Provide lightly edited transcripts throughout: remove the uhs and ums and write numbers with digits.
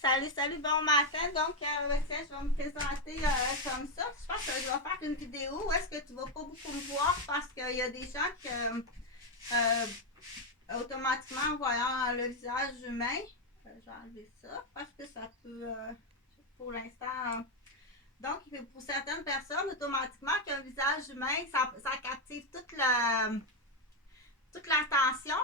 Salut, bon matin. Donc, tiens, je vais me présenter comme ça. Je pense que je vais faire une vidéo où est-ce que tu vas pas beaucoup me voir parce qu'il y a des gens qui, automatiquement, en voyant le visage humain, je vais enlever ça parce que ça peut, pour l'instant, donc, pour certaines personnes, automatiquement, qu'un visage humain, ça captive toute l'attention,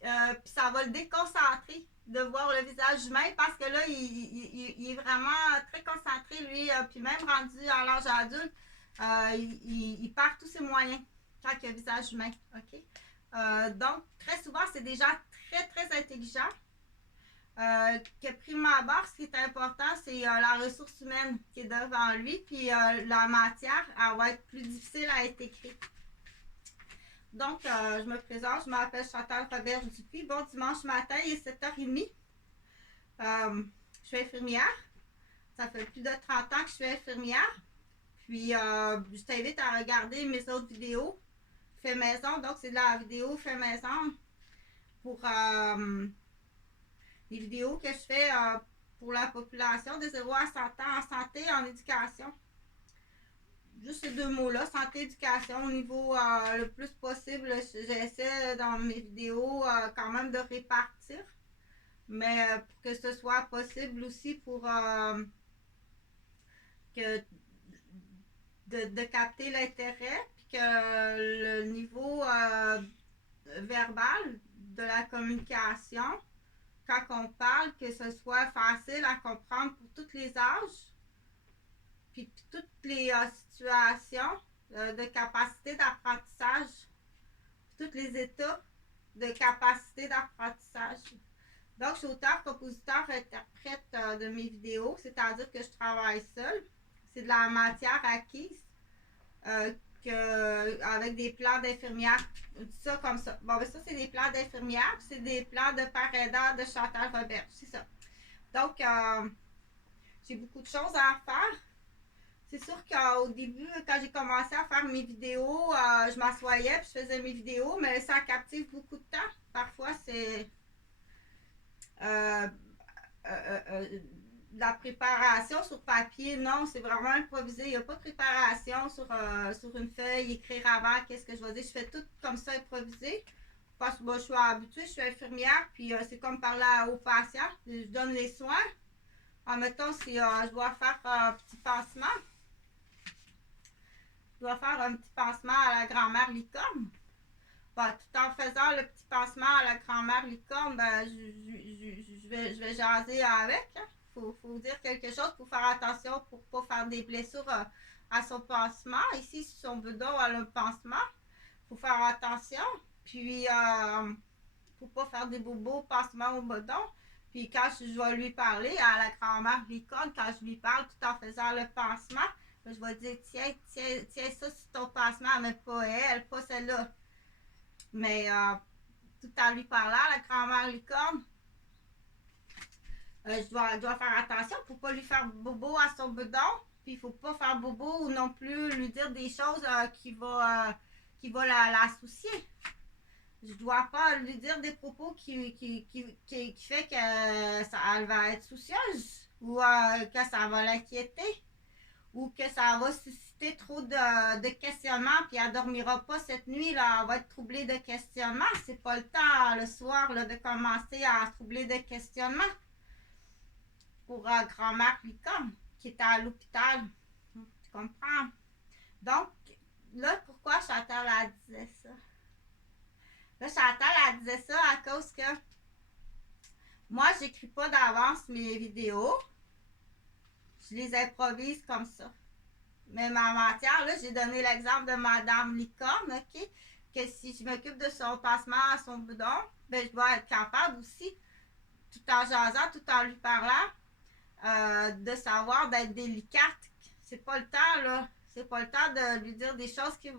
puis ça va le déconcentrer de voir le visage humain parce que là, il est vraiment très concentré, lui, puis même rendu à l'âge adulte, il perd tous ses moyens quand il y a un visage humain. OK? Donc, très souvent, c'est des gens très intelligents. Que prime abord, ce qui est important, c'est la ressource humaine qui est devant lui, puis la matière, elle va être plus difficile à être écrite. Donc, je me présente, je m'appelle Chantal Robert-Dupuis. Bon, dimanche matin, il est 7h30. Je suis infirmière. Ça fait plus de 30 ans que je suis infirmière. Puis, je t'invite à regarder mes autres vidéos fait maison. Donc, c'est de la vidéo fait maison pour les vidéos que je fais pour la population de 0 à 100 ans en santé et en éducation. Juste ces deux mots-là, santé, éducation, au niveau le plus possible, j'essaie dans mes vidéos quand même de répartir, mais pour que ce soit possible aussi pour que de capter l'intérêt, puis que le niveau verbal de la communication, quand on parle, que ce soit facile à comprendre pour tous les âges, puis toutes les situations de capacité d'apprentissage, tous les états de capacité d'apprentissage. Donc, je suis auteur, compositeur, interprète de mes vidéos, c'est-à-dire que je travaille seule. C'est de la matière acquise avec des plans d'infirmière, ça comme ça. Bon, ben ça, c'est des plans d'infirmière, c'est des plans de père aidant de Chantal Robert, c'est ça. Donc, j'ai beaucoup de choses à faire. C'est sûr qu'au début, quand j'ai commencé à faire mes vidéos, je m'assoyais puis je faisais mes vidéos, mais ça captive beaucoup de temps. Parfois, c'est euh, la préparation sur papier. Non, c'est vraiment improvisé. Il n'y a pas de préparation sur une feuille, écrire avant, qu'est-ce que je vais dire. Je fais tout comme ça, improvisé. Parce que moi, je suis habituée, je suis infirmière, puis c'est comme parler aux patients. Je donne les soins. En mettant, si je dois faire un petit pansement, je dois faire un petit pansement à la grand-mère licorne. Ben, tout en faisant le petit pansement à la grand-mère licorne, ben, je vais jaser avec. Hein. Faut dire quelque chose pour faire attention pour ne pas faire des blessures à son pansement. Ici, sur son bedon, elle a un pansement. Faut faire attention. Puis, faut pas faire des bobos au pansement au bedon. Puis, quand je vais lui parler à la grand-mère licorne, quand je lui parle tout en faisant le pansement, je vais dire tiens ça sur ton pansement, mais pas elle, pas celle-là. Mais tout en lui parlant, la grand-mère licorne, je dois faire attention pour pas lui faire bobo à son bedon. Puis il faut pas faire bobo ou non plus lui dire des choses qui va la soucier. Je dois pas lui dire des propos qui fait que elle va être soucieuse ou que ça va l'inquiéter ou que ça va susciter trop de questionnements, puis elle ne dormira pas cette nuit, là, elle va être troublée de questionnements. C'est pas le temps le soir là, de commencer à se troubler de questionnements pour grand-mère Licorne, qui était à l'hôpital. Tu comprends? Donc, là, pourquoi Chantal elle disait ça? Là, Chantal elle disait ça à cause que moi, j'écris pas d'avance mes vidéos. Je les improvise comme ça. Mais ma matière, là, j'ai donné l'exemple de Madame Licorne, OK? Que si je m'occupe de son passement à son boudon, ben, je dois être capable aussi, tout en jasant, tout en lui parlant, de savoir d'être délicate. C'est pas le temps, là. C'est pas le temps de lui dire des choses qui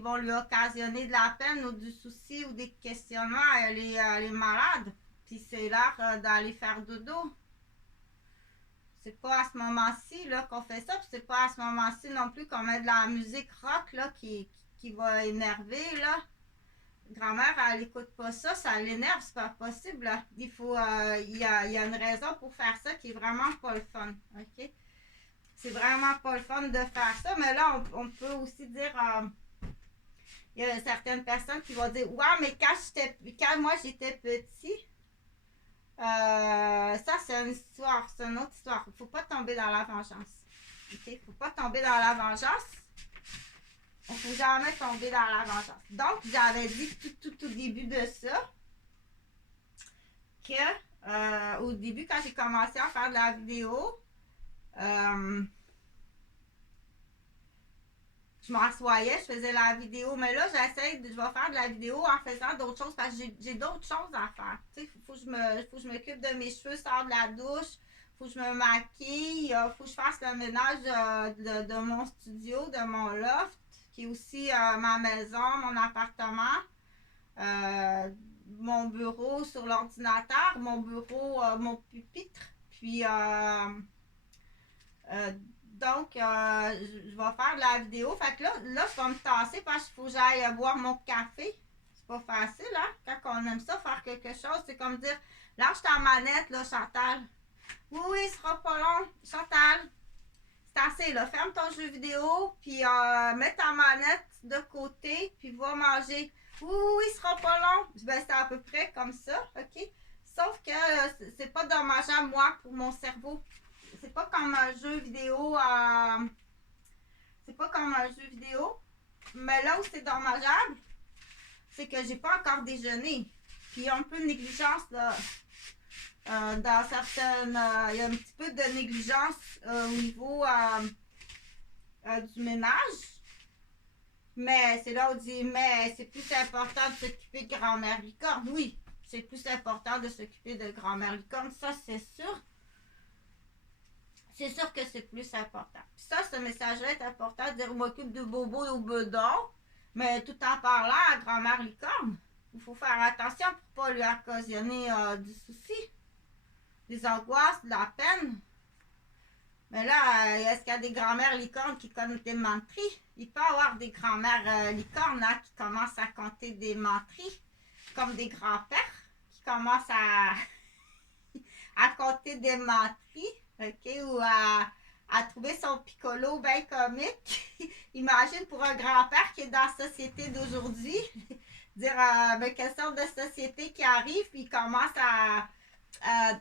vont lui occasionner de la peine ou du souci ou des questionnements. Elle est malade. Puis c'est l'heure d'aller faire dodo. C'est pas à ce moment-ci là, qu'on fait ça, puis c'est pas à ce moment-ci non plus qu'on met de la musique rock là, qui va énerver. Là. grand-mère, elle écoute pas ça, ça l'énerve, c'est pas possible. Là. Il faut, y a une raison pour faire ça qui est vraiment pas le fun, ok? C'est vraiment pas le fun de faire ça, mais là, on peut aussi dire, il y a certaines personnes qui vont dire, ouais, mais quand moi j'étais petit, ça c'est une histoire, c'est une autre histoire. Il faut pas tomber dans la vengeance, ok? Faut pas tomber dans la vengeance. On ne faut jamais tomber dans la vengeance. Donc, j'avais dit tout au début de ça que au début, quand j'ai commencé à faire de la vidéo, je m'assoyais, je faisais la vidéo, mais là, je vais faire de la vidéo en faisant d'autres choses parce que j'ai d'autres choses à faire. Tu sais, faut que je m'occupe de mes cheveux, sors de la douche, faut que je me maquille, faut que je fasse le ménage de mon studio, de mon loft, qui est aussi ma maison, mon appartement, mon bureau sur l'ordinateur, mon bureau, mon pupitre, puis donc, je vais faire de la vidéo. Fait que là, je vais me tasser parce qu'il faut que j'aille boire mon café. C'est pas facile, hein? Quand on aime ça, faire quelque chose, c'est comme dire, lâche ta manette, là, Chantal. Oui, ce sera pas long. Chantal, c'est assez, là. Ferme ton jeu vidéo, puis mets ta manette de côté, puis va manger. Oui, ce sera pas long. Ben, c'est à peu près comme ça, OK? Sauf que c'est pas dommageable, moi, pour mon cerveau. C'est pas comme un jeu vidéo. C'est pas comme un jeu vidéo. Mais là où c'est dommageable, c'est que j'ai pas encore déjeuné. Puis il y a un peu de négligence là. Dans certaines. Il y a un petit peu de négligence au niveau du ménage. Mais c'est là où on dit, mais c'est plus important de s'occuper de grand-mère licorne. Oui, c'est plus important de s'occuper de grand-mère licorne. Ça, c'est sûr. C'est sûr que c'est plus important. Puis ça, ce message-là est important de dire, je m'occupe de Bobo ou Bedon, mais tout en parlant à grand-mère licorne. Il faut faire attention pour ne pas lui occasionner du souci, des angoisses, de la peine. Mais là, est-ce qu'il y a des grand-mères licornes qui connaissent des menteries? Il peut y avoir des grand-mères licornes qui commencent à compter des menteries, comme des grands-pères qui commencent à compter des menteries, ok, ou à trouver son piccolo bien comique. Imagine pour un grand-père qui est dans la société d'aujourd'hui, dire quelle sorte de société qui arrive, puis il commence à...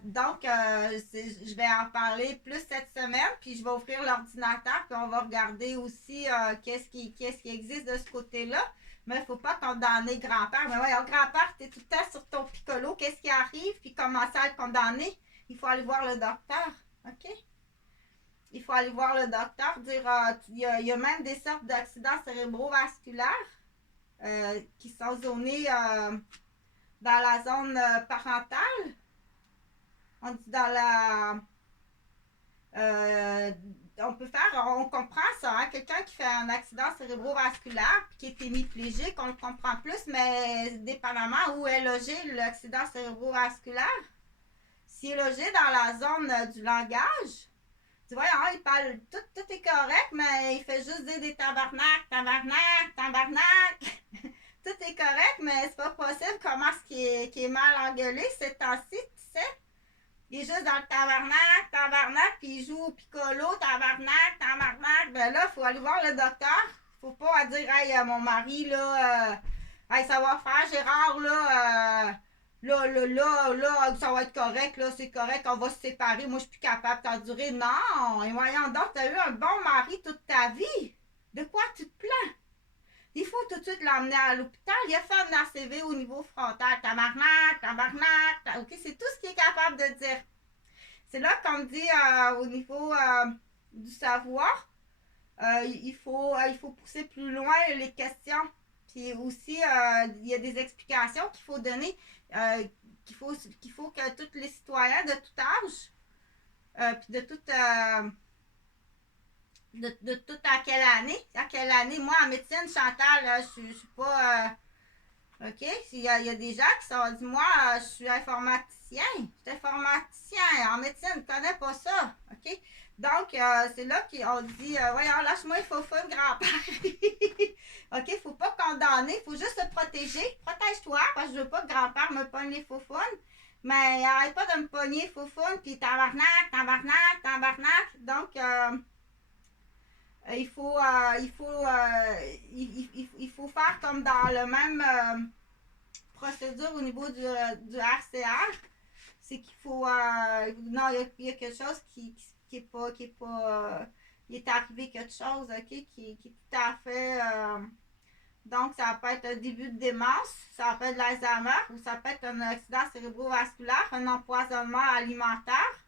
donc, je vais en parler plus cette semaine, puis je vais ouvrir l'ordinateur, puis on va regarder aussi qu'est-ce qui existe de ce côté-là. Mais il ne faut pas condamner grand-père. Mais ouais, grand-père, tu es tout le temps sur ton piccolo, qu'est-ce qui arrive, puis commencer à le condamner. Il faut aller voir le docteur, OK? Il faut aller voir le docteur, dire, il y a même des sortes d'accidents cérébrovasculaires qui sont zonés dans la zone parentale. On dit dans la... on comprend ça, hein? Quelqu'un qui fait un accident cérébrovasculaire puis qui est hémiplégique, on le comprend plus, mais dépendamment où est logé l'accident cérébrovasculaire, s'il est logé dans la zone du langage, tu vois, hein, il parle, tout est correct, mais il fait juste dire des tabarnak, tout est correct, mais c'est pas possible comment est-ce qu'il est mal engueulé ces temps-ci, tu sais. Il est juste dans le tabarnak, puis il joue au piccolo, tabarnak. Ben là, il faut aller voir le docteur. Faut pas dire, hey, mon mari, là, hey, ça va faire, Gérard, là, ça va être correct, là, c'est correct, on va se séparer. Moi, je suis plus capable d'endurer. Non, et voyons donc, t'as eu un bon mari toute ta vie. De quoi tu te plains? Il faut tout de suite l'emmener à l'hôpital. Il a fait un ACV au niveau frontal. Tabarnak. OK, c'est tout ce qu'il est capable de dire. C'est là qu'on dit au niveau du savoir, il faut pousser plus loin les questions. Puis aussi, il y a des explications qu'il faut donner, qu'il faut que tous les citoyens de tout âge, puis de tout à quelle année, moi en médecine, Chantal, je suis pas, OK, il y a des gens qui sont dit, moi, je suis informaticien en médecine, je ne connais pas ça, OK, Donc, c'est là qu'on dit, voyons, lâche-moi, il faut fumer grand-père. OK, faut pas condamner, il faut juste se protéger. Protège-toi, parce que je veux pas que grand-père me pogne les faufounes. Mais arrête pas de me pogner foufoune, puis tabarnak, tabarnak, tabarnak. Donc, il faut faire comme dans le même procédure au niveau du RCR. C'est qu'il faut. Non, il y a quelque chose qui est pas. Il est arrivé quelque chose, OK, qui est tout à fait. Donc, ça peut être un début de démence, ça peut être de l'Alzheimer ou ça peut être un accident cérébrovasculaire, un empoisonnement alimentaire,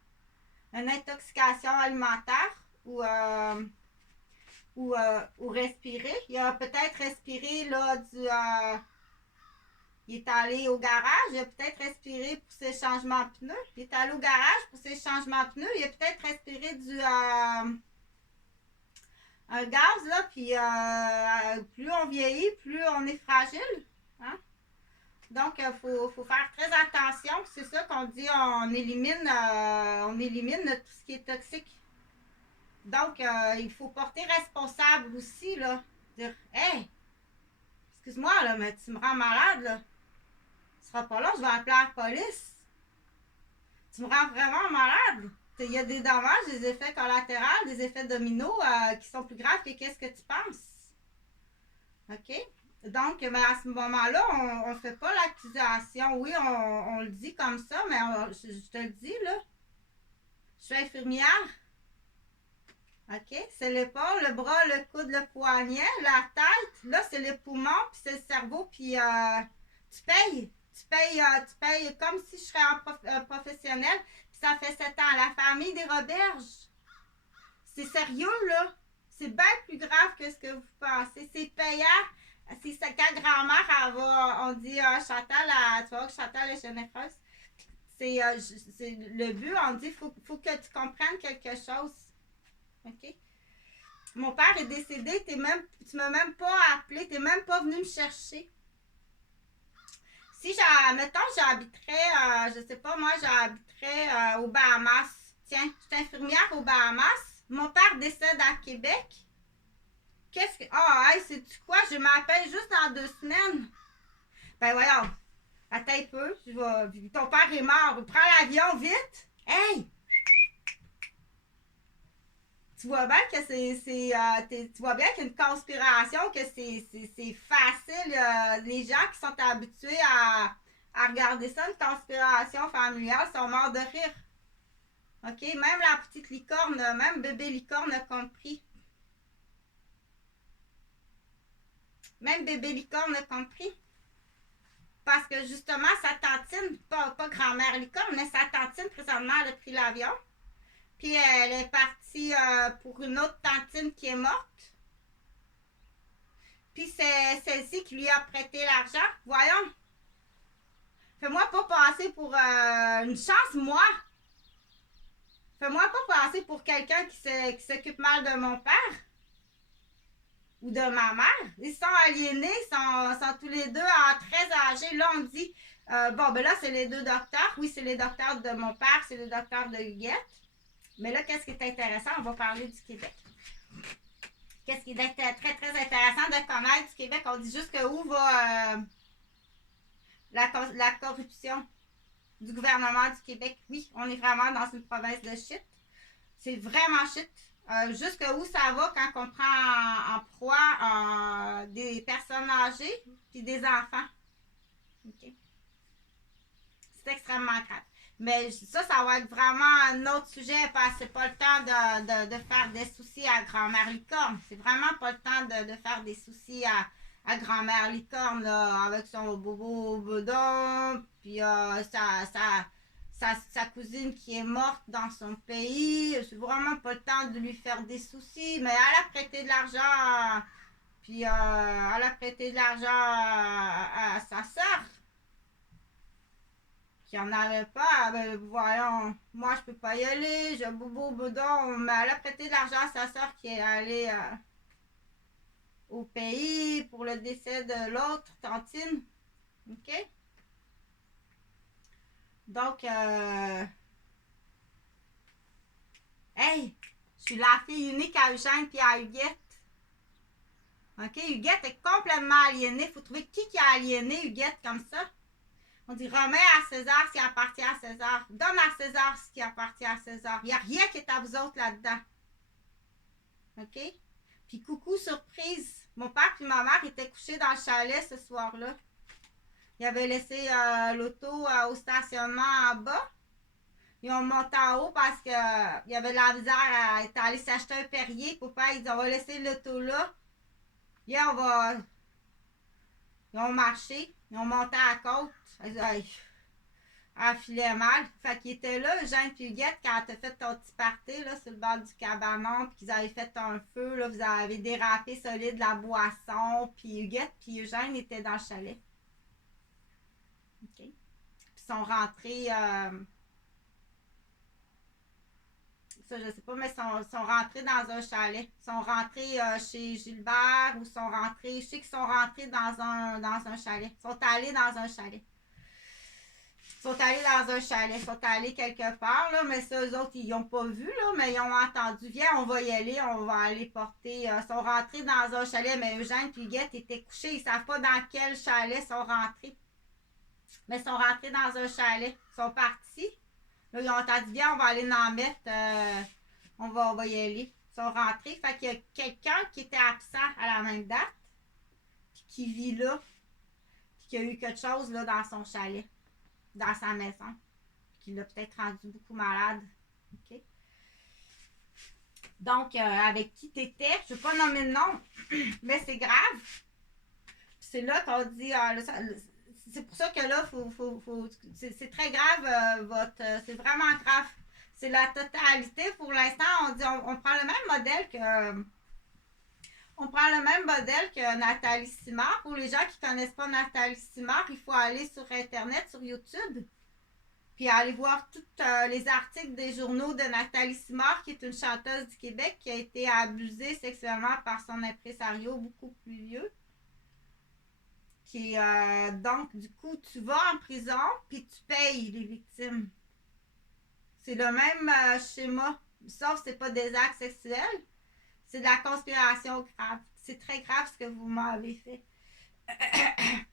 une intoxication alimentaire ou respirer. Il a peut-être respiré là, il est allé au garage, il a peut-être respiré pour ses changements de pneus. Il est allé au garage pour ses changements de pneus. Il a peut-être respiré un gaz, là, puis plus on vieillit, plus on est fragile. Hein? Donc, il faut faire très attention. C'est ça qu'on dit, on élimine tout ce qui est toxique. Donc, il faut porter responsable aussi, là. Dire, hey, excuse-moi, là, mais tu me rends malade, là. Tu seras pas là, je vais appeler la police. Tu me rends vraiment malade. Il y a des dommages, des effets collatéraux, des effets dominos qui sont plus graves que qu'est-ce que tu penses. OK? Donc, mais à ce moment-là, on ne fait pas l'accusation. Oui, on le dit comme ça, mais je te le dis, là. Je suis infirmière. OK? C'est l'épaule, le bras, le coude, le poignet, la tête. Là, c'est les poumons, puis c'est le cerveau, puis tu payes. Tu payes comme si je serais un professionnel. Puis ça fait 7 ans. La famille des Roberges. C'est sérieux, là. C'est bien plus grave que ce que vous pensez. C'est payant. C'est ça, quand grand-mère, elle va, on dit, Chantal, tu vois que Chantal est généreuse. C'est le but, on dit, faut que tu comprennes quelque chose. OK? Mon père est décédé, tu m'as même pas appelé, tu n'es même pas venu me chercher. Si, mettons, j'habiterais, je sais pas, moi, j'habiterais aux Bahamas. Tiens, je suis infirmière aux Bahamas. Mon père décède à Québec. Qu'est-ce que. Ah, hey, sais-tu quoi? Je m'appelle juste dans 2 semaines. Ben, voyons. Attends un peu. Ton père est mort. Prends l'avion vite. Hey! Tu vois bien que tu vois bien qu'il y a une conspiration, que c'est facile. Les gens qui sont habitués à regarder ça, une conspiration familiale, sont morts de rire. OK? Même la petite licorne, même bébé licorne a compris. Même bébé licorne a compris. Parce que justement, sa tantine, pas grand-mère licorne, mais sa tantine, présentement, elle a pris l'avion. Puis elle est partie pour une autre tantine qui est morte. Puis c'est celle-ci qui lui a prêté l'argent. Voyons. Fais-moi pas passer pour une chance, moi. Fais-moi pas passer pour quelqu'un qui s'occupe mal de mon père. Ou de ma mère. Ils sont aliénés, sont tous les deux très âgés. Là, on dit, bon, ben là, c'est les 2 docteurs. Oui, c'est les docteurs de mon père, c'est les docteurs de Huguette. Mais là, qu'est-ce qui est intéressant? On va parler du Québec. Qu'est-ce qui est très, très intéressant de connaître du Québec? On dit jusqu'où va la corruption du gouvernement du Québec. Oui, on est vraiment dans une province de shit. C'est vraiment shit. Jusqu'où ça va quand on prend en proie des personnes âgées puis des enfants. Okay. C'est extrêmement grave. Mais ça va être vraiment un autre sujet parce que c'est pas le temps de faire des soucis à grand-mère licorne. C'est vraiment pas le temps de faire des soucis à grand-mère licorne là, avec son bobo bedon, puis sa cousine qui est morte dans son pays. C'est vraiment pas le temps de lui faire des soucis, mais elle a prêté de l'argent, puis elle a prêté de l'argent à sa soeur. Qui en avait pas, ben voyons, moi je peux pas y aller, j'ai bobo bedon, mais elle a prêté de l'argent à sa soeur qui est allée au pays pour le décès de l'autre tantine. OK? Donc, hey, Je suis la fille unique à Eugène puis à Huguette. OK? Huguette est complètement aliénée. Il faut trouver qui a aliéné Huguette comme ça. On dit remets à César ce qui appartient à César. Donne à César ce qui appartient à César. Il n'y a rien qui est à vous autres là-dedans. OK? Puis coucou, surprise. Mon père et ma mère étaient couchés dans le chalet ce soir-là. Ils avaient laissé l'auto au stationnement en bas. Ils ont monté en haut parce qu'il y avait de la misère à être allé s'acheter un Perrier. Papa, ils ont laissé l'auto là. Hier, ils ont marché. Ils ont monté à la côte. Elle filait mal. Fait qu'ils étaient là, Eugène et Huguette, quand t'as fait ton petit party là, sur le bord du cabanon, puis qu'ils avaient fait un feu, là, vous avez dérapé solide la boisson, puis Huguette puis Eugène étaient dans le chalet. OK. Puis ils sont rentrés, ça je sais pas, mais ils sont rentrés dans un chalet. Ils sont rentrés chez Gilbert ou sont rentrés, je sais qu'ils sont rentrés dans un chalet. Ils sont allés dans un chalet. Ils sont allés dans un chalet, ils sont allés quelque part, là, mais ça, eux autres, ils n'ont pas vu, là, mais ils ont entendu. Viens, on va y aller, on va aller porter. Ils sont rentrés dans un chalet, mais Eugène et Huguette étaient couchés. Ils ne savent pas dans quel chalet ils sont rentrés. Mais ils sont rentrés dans un chalet. Ils sont partis. Là, ils ont entendu, viens, on va aller en mettre. On va y aller. Ils sont rentrés. Fait qu'il y a quelqu'un qui était absent à la même date, puis qui vit là, puis qui a eu quelque chose là, dans son chalet, dans sa maison, qui l'a peut-être rendu beaucoup malade. OK? Donc, avec qui t'étais, je ne vais pas nommer le nom, mais c'est grave. Puis c'est là qu'on dit, c'est pour ça que là, c'est très grave, c'est vraiment grave. C'est la totalité. Pour l'instant, on dit, on prend le même modèle que... On prend le même modèle que Nathalie Simard. Pour les gens qui ne connaissent pas Nathalie Simard, il faut aller sur Internet, sur YouTube, puis aller voir tous les articles des journaux de Nathalie Simard, qui est une chanteuse du Québec qui a été abusée sexuellement par son impresario beaucoup plus vieux. Donc, du coup, tu vas en prison, puis tu payes les victimes. C'est le même schéma, sauf que ce n'est pas des actes sexuels. C'est de la conspiration grave. C'est très grave ce que vous m'avez fait.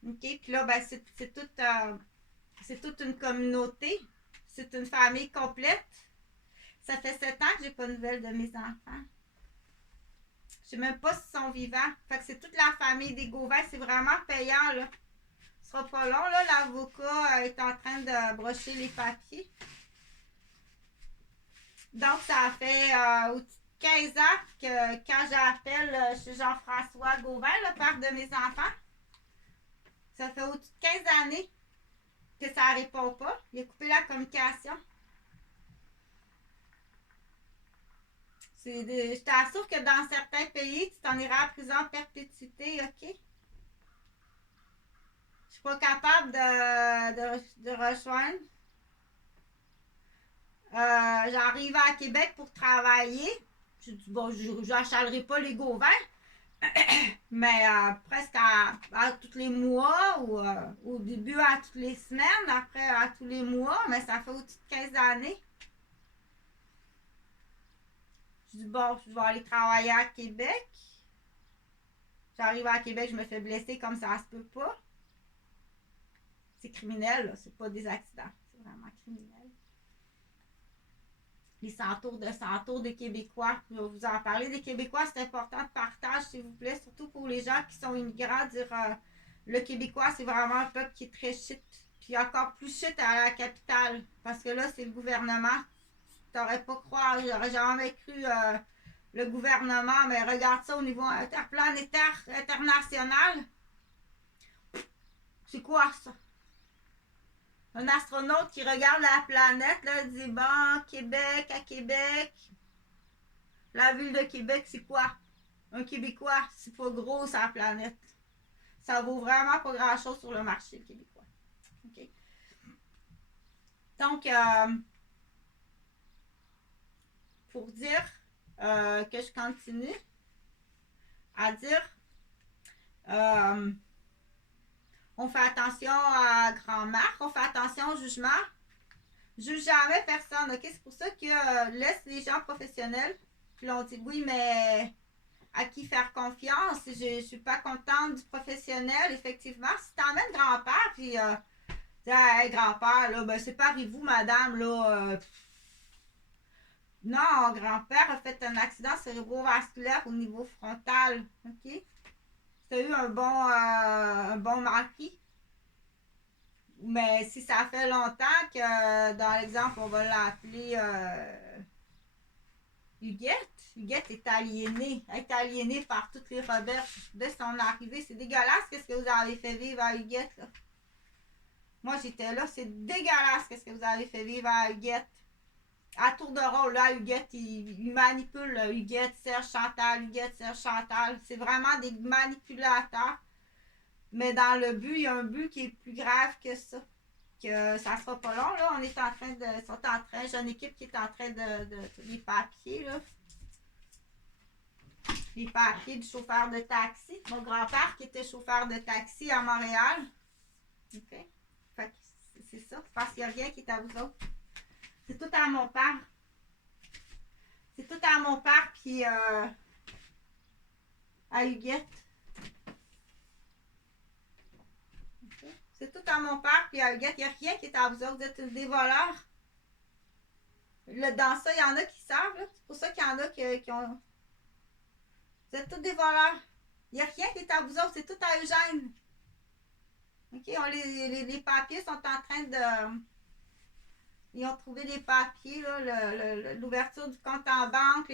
OK? Puis là, ben, c'est toute une communauté. C'est une famille complète. Ça fait 7 ans que j'ai pas de nouvelles de mes enfants. Je sais même pas s'ils sont vivants. Fait que c'est toute la famille des Gauvin. C'est vraiment payant, là. Ce sera pas long, là. L'avocat est en train de brocher les papiers. Donc, ça fait 15 ans que quand j'appelle chez Jean-François Gauvin, le père de mes enfants, ça fait au-dessus de 15 années que ça ne répond pas. Il a coupé la communication. Je t'assure que dans certains pays, tu t'en iras à prison à perpétuité, OK? Je suis pas capable de rejoindre. J'arrive à Québec pour travailler. Je dis, bon, je n'achalerai pas les Gauvin, mais presque à tous les mois ou au début à toutes les semaines, après à tous les mois, mais ça fait au-dessus de 15 années. Je dis, bon, je vais aller travailler à Québec. J'arrive à Québec, je me fais blesser comme ça se peut pas. C'est criminel, là. C'est pas des accidents. C'est vraiment criminel. Les centaures des Québécois. Je vais vous en parler. Des Québécois, c'est important de partage, s'il vous plaît, surtout pour les gens qui sont immigrants. Dire le Québécois, c'est vraiment un peuple qui est très shit. Puis encore plus shit à la capitale. Parce que là, c'est le gouvernement. Tu t'aurais pas croire. J'aurais jamais cru le gouvernement, mais regarde ça au niveau interplanétaire, international. C'est quoi ça? Un astronaute qui regarde la planète, là, dit, bon, Québec, à Québec. La ville de Québec, c'est quoi? Un Québécois, c'est pas gros sur la planète. Ça vaut vraiment pas grand-chose sur le marché, le Québécois. OK? Donc, pour dire que je continue à dire, on fait attention à grand-mère, on fait attention au jugement. Juge jamais personne, OK? C'est pour ça que laisse les gens professionnels Puis là, on dit oui, mais à qui faire confiance? Je suis pas contente du professionnel, effectivement. Si t'emmènes grand-père, puis dis, hey, grand-père, là, ben séparez-vous, madame, là. Non, grand-père a fait un accident cérébrovasculaire au niveau frontal. OK? Tu as eu un bon mari. Mais si ça fait longtemps que, dans l'exemple, on va l'appeler Huguette. Huguette est aliénée. Elle est aliénée par toutes les rebelles dès son arrivée. C'est dégueulasse qu'est-ce que vous avez fait vivre à Huguette, là. Moi, j'étais là. C'est dégueulasse qu'est-ce que vous avez fait vivre à Huguette. À tour de rôle, là, Huguette, il manipule là, Huguette, Serge Chantal, Huguette, Serge Chantal. C'est vraiment des manipulateurs. Mais dans le but, il y a un but qui est plus grave que ça. Que ça sera pas long, là. On est en train de. J'ai une équipe qui est en train de les papiers, là. Les papiers du chauffeur de taxi. Mon grand-père qui était chauffeur de taxi à Montréal. OK? Fait que c'est ça. Parce qu'il n'y a rien qui est à vous autres. C'est tout à mon père. C'est tout à mon père puis à Huguette. Okay. C'est tout à mon père puis à Huguette. Il n'y a rien qui est à vous autres. Vous êtes des voleurs. Dans ça, il y en a qui savent. Là. C'est pour ça qu'il y en a qui ont. Vous êtes tous des voleurs. Il n'y a rien qui est à vous autres. C'est tout à Eugène. OK? Les papiers sont en train de. Ils ont trouvé les papiers, là, l'ouverture du compte en banque.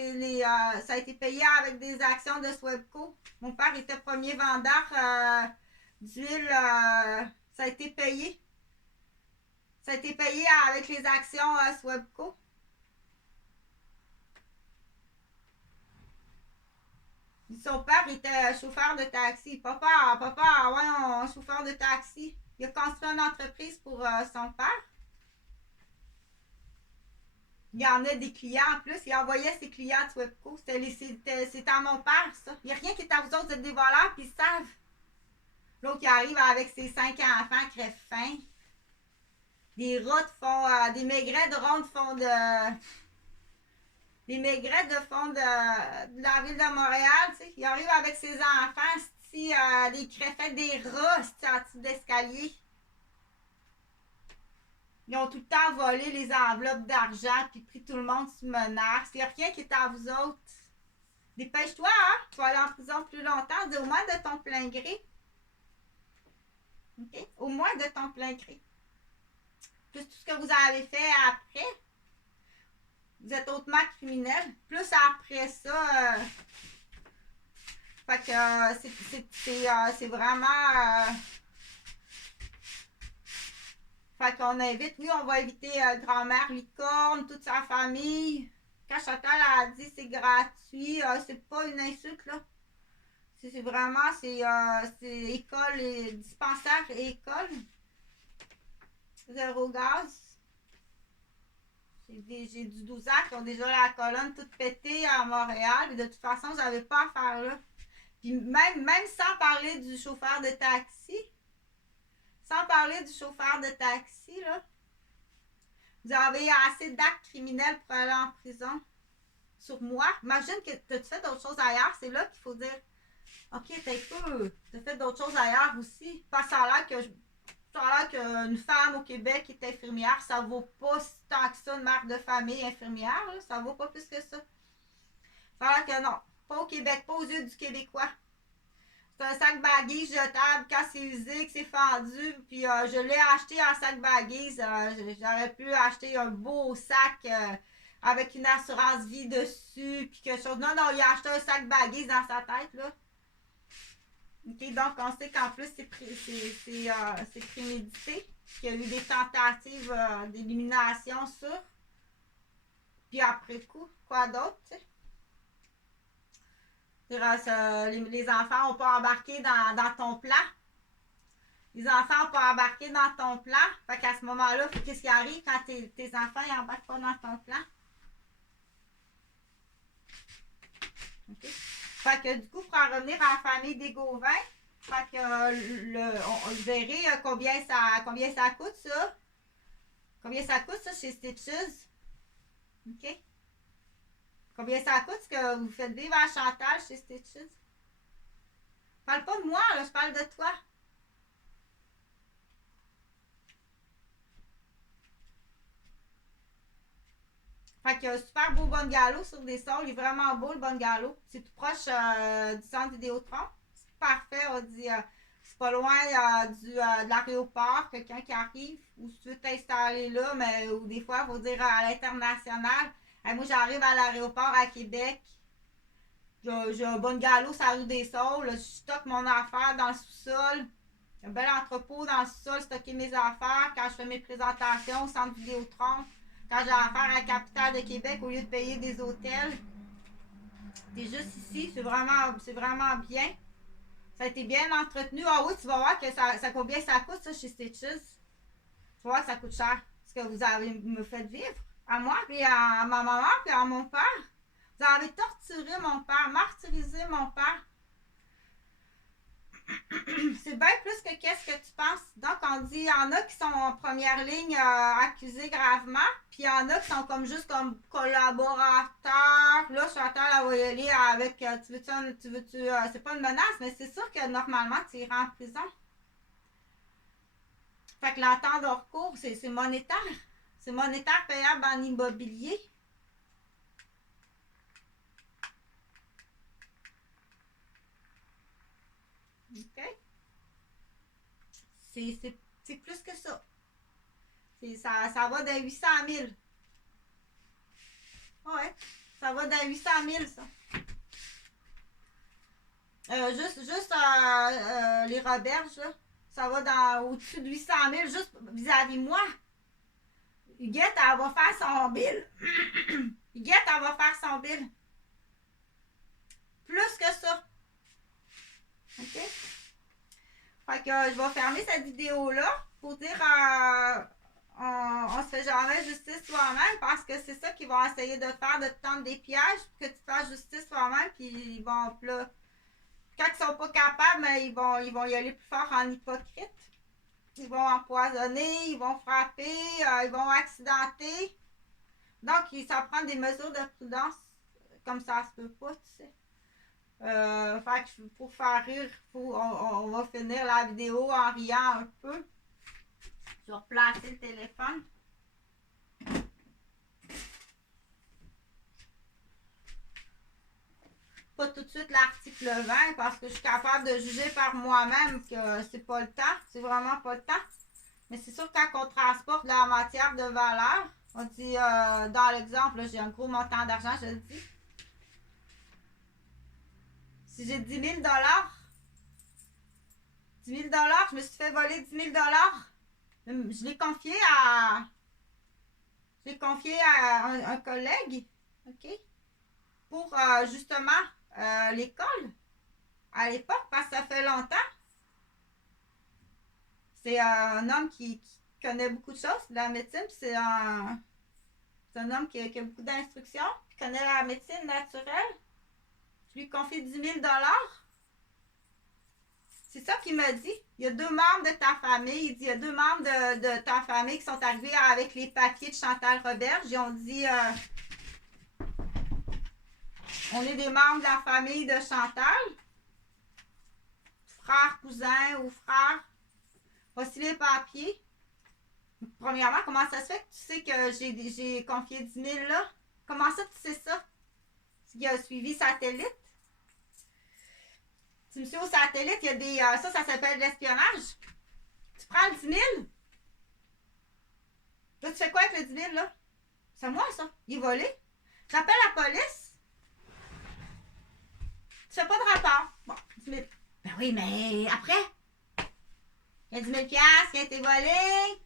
Ça a été payé avec des actions de Swebco. Mon père était premier vendeur d'huile. Ça a été payé. Ça a été payé avec les actions Swebco. Son père était chauffeur de taxi. Papa, ouais, chauffeur de taxi. Il a construit une entreprise pour son père. Il y en a des clients en plus. Il envoyait ses clients à Swebco. C'était à mon père, ça. Il n'y a rien qui est à vous autres, vous êtes des voleurs, puis ils savent. L'autre qui arrive avec ses 5 enfants, crève faim. Des rats font. Des maigrettes de rondes font de. Des maigrettes de fond de la ville de Montréal, tu sais. Il arrive avec ses enfants, des creffettes, des rats, en dessous d'escalier. Ils ont tout le temps volé les enveloppes d'argent puis pris tout le monde sous menace. Il n'y a rien qui est à vous autres. Dépêche-toi, hein? Tu vas aller en prison plus longtemps. Dis au moins de ton plein gré. OK? Au moins de ton plein gré. Plus tout ce que vous avez fait après. Vous êtes hautement criminel. Plus après ça. Fait que c'est vraiment. Fait qu'on invite, oui, on va inviter grand-mère Licorne, toute sa famille. Quand Chantal a dit c'est gratuit, c'est pas une insulte, là. C'est vraiment, c'est école, dispensaire et école. Zéro gaz. J'ai du 12 ans qui ont déjà la colonne toute pétée à Montréal. Et de toute façon, vous n'avez pas à faire là. Puis même sans parler du chauffeur de taxi, là, vous avez assez d'actes criminels pour aller en prison. Sur moi, imagine que tu as fait d'autres choses ailleurs. C'est là qu'il faut dire, OK, tu as fait d'autres choses ailleurs aussi. Parce que ça a l'air qu'une femme au Québec qui est infirmière, ça vaut pas tant que ça une mère de famille infirmière. Là, ça vaut pas plus que ça. Ça a l'air que non. Pas au Québec, pas aux yeux du Québécois. C'est un sac baggies jetable quand c'est usé, que c'est fendu. Puis je l'ai acheté en sac baggies. J'aurais pu acheter un beau sac avec une assurance vie dessus. Puis quelque chose. Non, il a acheté un sac baggies dans sa tête, là. OK, donc on sait qu'en plus c'est prémédité. Qu'il y a eu des tentatives d'élimination sur. Puis après coup, quoi d'autre, tu sais? Les enfants n'ont pas embarqué dans ton plan. Les enfants n'ont pas embarqué dans ton plan. Fait qu'à ce moment-là, qu'est-ce qui arrive quand tes enfants n'embarquent pas dans ton plan? OK. Fait que du coup, il faudra revenir à la famille des Gauvin. Fait que on verrait combien ça coûte, ça. Combien ça coûte, ça, chez Stitches. OK? Combien ça coûte ce que vous faites vivre à Chantal chez Stitches? Parle pas de moi, là, je parle de toi. Fait que super beau bungalow sur des sols. Il est vraiment beau le bungalow. C'est tout proche du centre Vidéotron. C'est parfait. On dit c'est pas loin de l'aéroport. Quelqu'un qui arrive ou si tu veux t'installer là, mais ou des fois, il faut dire à l'international. Moi, j'arrive à l'aéroport à Québec. J'ai un bungalow sur la rue des Saules. Je stocke mon affaire dans le sous-sol. Un bel entrepôt dans le sous-sol, stocker mes affaires quand je fais mes présentations au centre Vidéotron. Quand j'ai affaire à la capitale de Québec, au lieu de payer des hôtels, t'es juste ici, c'est vraiment bien. Ça a été bien entretenu. Ah oui, tu vas voir que ça combien ça coûte ça chez Stitches. Tu vas voir que ça coûte cher. Ce que vous avez me fait vivre. À moi, puis à ma maman, puis à mon père. Vous avez torturé mon père, martyrisé mon père. C'est bien plus que qu'est-ce que tu penses. Donc, on dit, il y en a qui sont en première ligne accusés gravement, puis il y en a qui sont comme juste comme collaborateurs. Là, Chantal, elle va y aller avec, c'est pas une menace, mais c'est sûr que normalement, tu iras en prison. Fait que l'entente de recours, c'est monétaire. C'est monétaire payable en immobilier. OK? C'est plus que ça. Ça va d'un 800 000. Ouais, ça va d'un 800 000, ça. Juste les Roberges, là, ça va au-dessus de 800 000, juste vis-à-vis moi. Huguette, elle va faire son bill. Huguette, elle va faire son bill. Plus que ça. OK? Fait que je vais fermer cette vidéo-là pour dire on se fait jamais justice soi-même parce que c'est ça qu'ils vont essayer de faire, de te tendre des pièges pour que tu te fasses justice soi-même, puis ils vont là, quand ils sont pas capables, mais ils vont y aller plus fort en hypocrite. Ils vont empoisonner, ils vont frapper, ils vont accidenter. Donc, ça prend des mesures de prudence comme ça se peut pas, tu sais. Fait que pour faire rire, on va finir la vidéo en riant un peu. Je vais replacer le téléphone. Pas tout de suite l'article 20 parce que je suis capable de juger par moi-même que c'est pas le temps. C'est vraiment pas le temps. Mais c'est sûr que quand on transporte la matière de valeur, on dit dans l'exemple, j'ai un gros montant d'argent, je le dis. Si j'ai 10 000 $, 10 000 $, je me suis fait voler 10 000 $. Je l'ai confié à un collègue, OK, pour justement l'école à l'époque, parce que ça fait longtemps. C'est un homme qui connaît beaucoup de choses de la médecine, c'est un homme qui a beaucoup d'instructions, qui connaît la médecine naturelle. Je lui confie 10 000 $. C'est ça qu'il m'a dit. Il y a 2 membres de ta famille. Il dit il y a 2 membres de ta famille qui sont arrivés avec les papiers de Chantal Roberge. Ils ont dit on est des membres de la famille de Chantal. Frère, cousin ou frère. Voici les papiers. Premièrement, comment ça se fait que tu sais que j'ai confié 10 000 là? Comment ça tu sais ça? Il a suivi satellite. Tu me suis au satellite, il y a des. Ça s'appelle de l'espionnage. Tu prends le 10 000. Là, tu fais quoi avec le 10 000 là? C'est moi ça. Il est volé. J'appelle la police. Tu fais pas de rapport. Bon, 10 000. Ben oui, mais après, il y a 10 000 $ qui a été volé.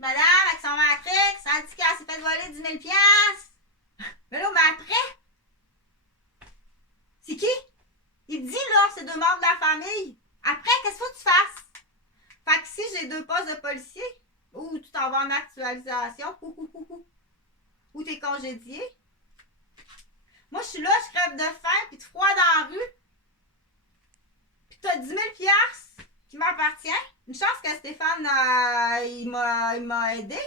Madame, avec son matrix, ça a dit qu'elle s'est fait voler 10 000 $. Mais là, mais après, c'est qui? Il dit là, c'est 2 membres de la famille. Après, qu'est-ce qu'il faut que tu fasses? Fait que si j'ai 2 postes de policier, ou tu t'en vas en actualisation, ou t'es congédié. Moi, je suis là, je crève de faim, puis de froid dans la rue. Puis t'as 10 000 $ qui m'appartient. Une chance que Stéphane, il m'a aidé.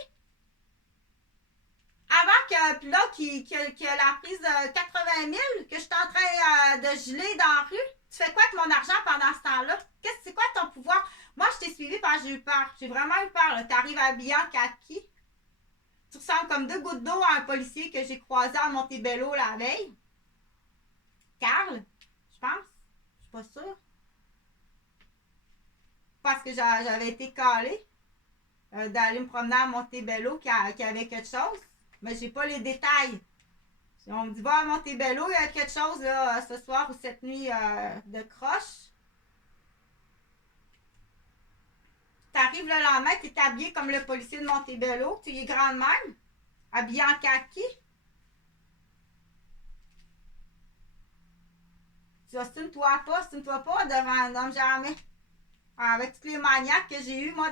Avant puis là, qui a la prise de 80 000, que je suis en train de geler dans la rue. Tu fais quoi avec mon argent pendant ce temps-là? C'est quoi ton pouvoir? Moi, je t'ai suivi parce que j'ai eu peur. J'ai vraiment eu peur. Tu arrives habillé en kaki. Tu ressembles comme 2 gouttes d'eau à un policier que j'ai croisé à Montebello la veille. Carl, je pense. Je suis pas sûre. Parce que j'avais été calée d'aller me promener à Montebello qui avait quelque chose. Mais j'ai pas les détails. On me dit, va à Montebello, il y a quelque chose là, ce soir ou cette nuit de croche. T'arrives le lendemain, tu es habillé comme le policier de Montebello. Tu es grand de même, habillé en kaki. Tu ostine-toi pas devant un homme, jamais. Avec tous les maniaques que j'ai eu moi,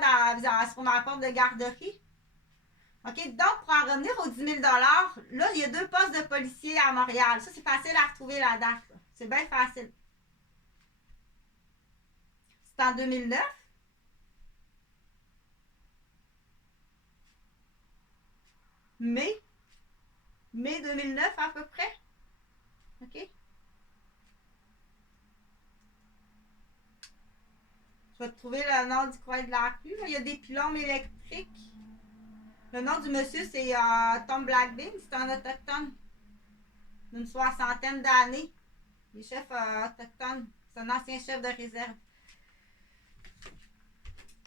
sur ma porte de garderie. OK, donc pour en revenir aux 10 000 là, il y a 2 postes de policiers à Montréal. Ça, c'est facile à retrouver la date. C'est bien facile. C'est en 2009. Mai 2009 à peu près. OK? Je vais te trouver le nom du coin de la rue. Il y a des pylônes électriques. Le nom du monsieur, c'est Tom Blackbean. C'est un autochtone d'une 60aine d'années. Il est chef autochtone. C'est un ancien chef de réserve.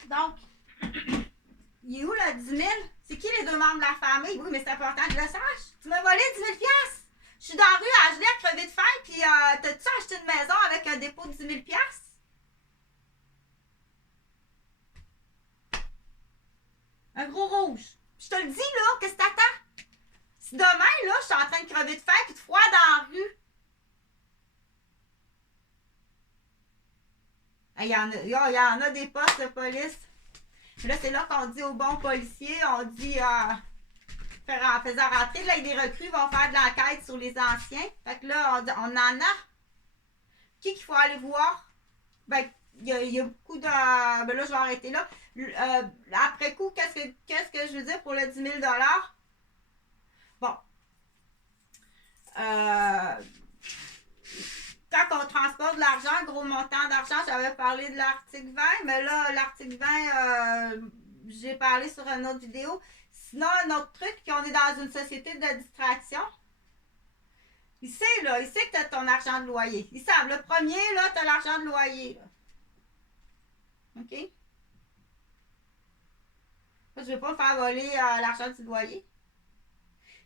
Donc, il est où le 10 000? C'est qui les 2 membres de la famille? Oui, mais c'est important que je le sache. Tu m'as volé 10 000 piastres. Je suis dans la rue à geler à crever de faim, puis t'as-tu acheté une maison avec un dépôt de 10 000 piastres? Un gros rouge. Je te le dis, là, qu'est-ce que t'attends? Si demain, là, je suis en train de crever de faim puis de froid dans la rue. Il y en a des postes de police. Là, c'est là qu'on dit aux bons policiers, on dit, en faisant rentrer, là, les recrues vont faire de l'enquête sur les anciens. Fait que là, on en a. Qu'il faut aller voir? Ben, il y a beaucoup de... Ben là, je vais arrêter là. Après coup, qu'est-ce que je veux dire pour le 10 000 $? Bon. Quand on transporte de l'argent, gros montant d'argent, j'avais parlé de l'article 20, mais là, l'article 20, j'ai parlé sur une autre vidéo. Sinon, un autre truc, qu'on est dans une société de distraction. Il sait que tu as ton argent de loyer. Ils savent, le premier, là, tu as l'argent de loyer. Là. OK? Je ne vais pas me faire voler l'argent du loyer.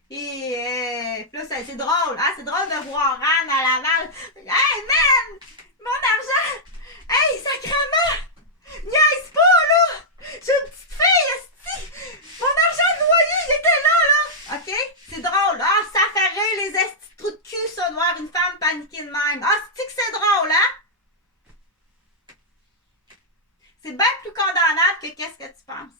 Et puis là, c'est drôle. Hein? C'est drôle de voir Anne à Laval. Hey, man! Mon argent! Hey, sacrément! Niaise pas, là! J'ai une petite fille, esti! Mon argent de loyer, il était là! OK? C'est drôle. Ah, ça fait rire les estis trous de cul, ça, de voir une femme paniquer de même. Ah, c'est drôle, hein? C'est bien plus condamnable que qu'est-ce que tu penses.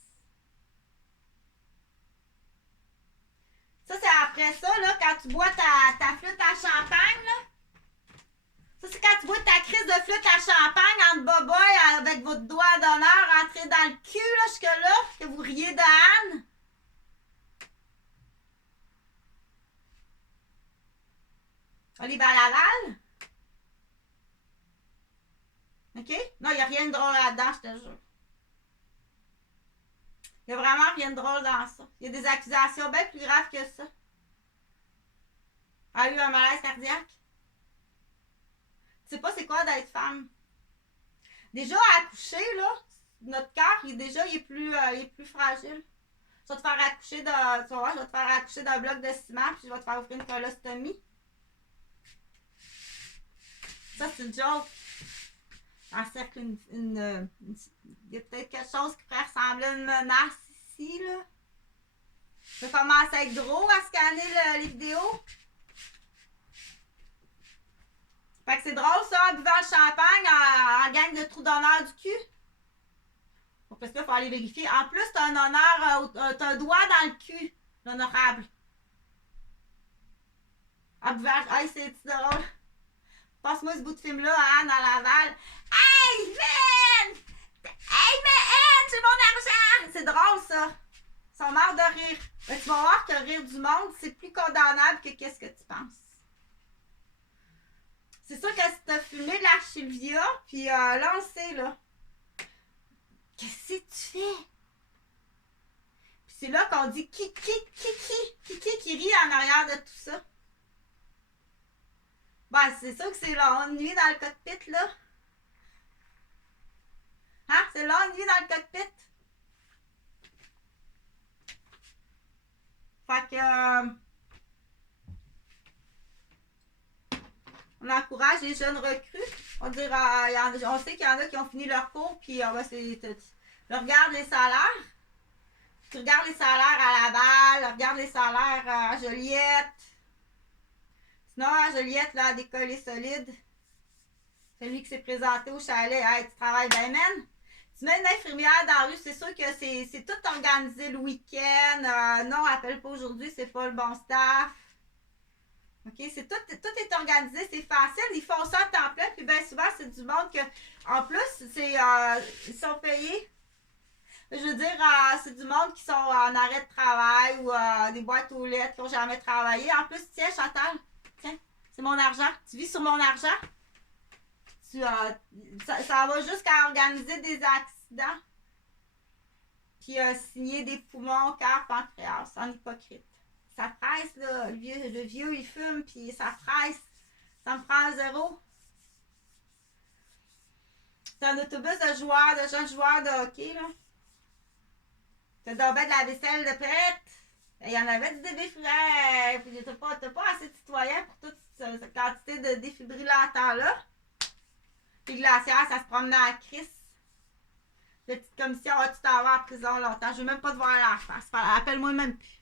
Ça, c'est après ça, là, quand tu bois ta flûte à champagne, là. Ça, c'est quand tu bois ta crise de flûte à champagne entre boboy avec votre doigt d'honneur entré dans le cul, là, jusque-là, que vous riez de Anne. Olive à Laval. OK? Non, il n'y a rien de drôle là-dedans, je te jure. Il n'y a vraiment rien de drôle dans ça. Il y a des accusations bien plus graves que ça. A eu un malaise cardiaque. Tu sais pas c'est quoi d'être femme. Déjà, à accoucher, là, notre cœur, il est plus fragile. Je vais te faire accoucher tu vas voir, je vais te faire accoucher d'un bloc de ciment, puis je vais te faire offrir une colostomie. Ça, c'est une joke. Encercle il y a peut-être quelque chose qui pourrait ressembler à une menace ici, là. Je vais commencer à être gros à scanner les vidéos. Fait que c'est drôle, ça, en buvant le champagne en gang de trous d'honneur du cul. Bon, parce que là, il faut aller vérifier. En plus, t'as un honneur, t'as un doigt dans le cul, l'honorable. En buvant, hey, c'est drôle. Passe-moi ce bout de film-là à Anne à Laval. Hey, man! Hey, man! C'est mon argent! C'est drôle, ça. Ils sont morts de rire. Ben, tu vas voir que rire du monde, c'est plus condamnable que qu'est-ce que tu penses. C'est sûr que si t'as fumé de l'archivia, puis là, on le sait, là. Qu'est-ce que tu fais? Puis c'est là qu'on dit qui rit en arrière de tout ça. Ben, c'est sûr que c'est l'ennui dans le cockpit, là. Hein? C'est l'ennui dans le cockpit. Fait que... on encourage les jeunes recrues. On va dire, on sait qu'il y en a qui ont fini leur cours, puis regarde les salaires. Tu regardes les salaires à Laval, regarde les salaires à Joliette. Sinon, à Joliette, là, à Décoller Solide, celui qui s'est présenté au chalet, hey, tu travailles bien, man. Tu mets une infirmière dans la rue, c'est sûr que c'est tout organisé le week-end. Non, appelle pas aujourd'hui, c'est pas le bon staff. OK? Tout est organisé, c'est facile. Ils font ça à temps plein, puis bien souvent, c'est du monde que, en plus, ils sont payés. Je veux dire, c'est du monde qui sont en arrêt de travail ou des boîtes aux lettres qui n'ont jamais travaillé. En plus, tiens, Chantal, tiens, c'est mon argent. Tu vis sur mon argent. Ça va jusqu'à organiser des accidents. Puis signer des poumons, cœur, pancréas, en hypocrite. Ça presse, là. Le vieux, il fume, puis ça presse. Ça me prend 0. C'est un autobus de jeunes joueurs de hockey, là. T'as donc ben de la vaisselle de prête. Il y en avait du défibrillateur. Puis t'as pas assez de citoyens pour toute cette quantité de défibrillateurs-là. Puis glaciaire, ça se promenait à Chris. Petite commission, tu t'en vas en prison longtemps. Je veux même pas te voir la face. Appelle-moi même plus.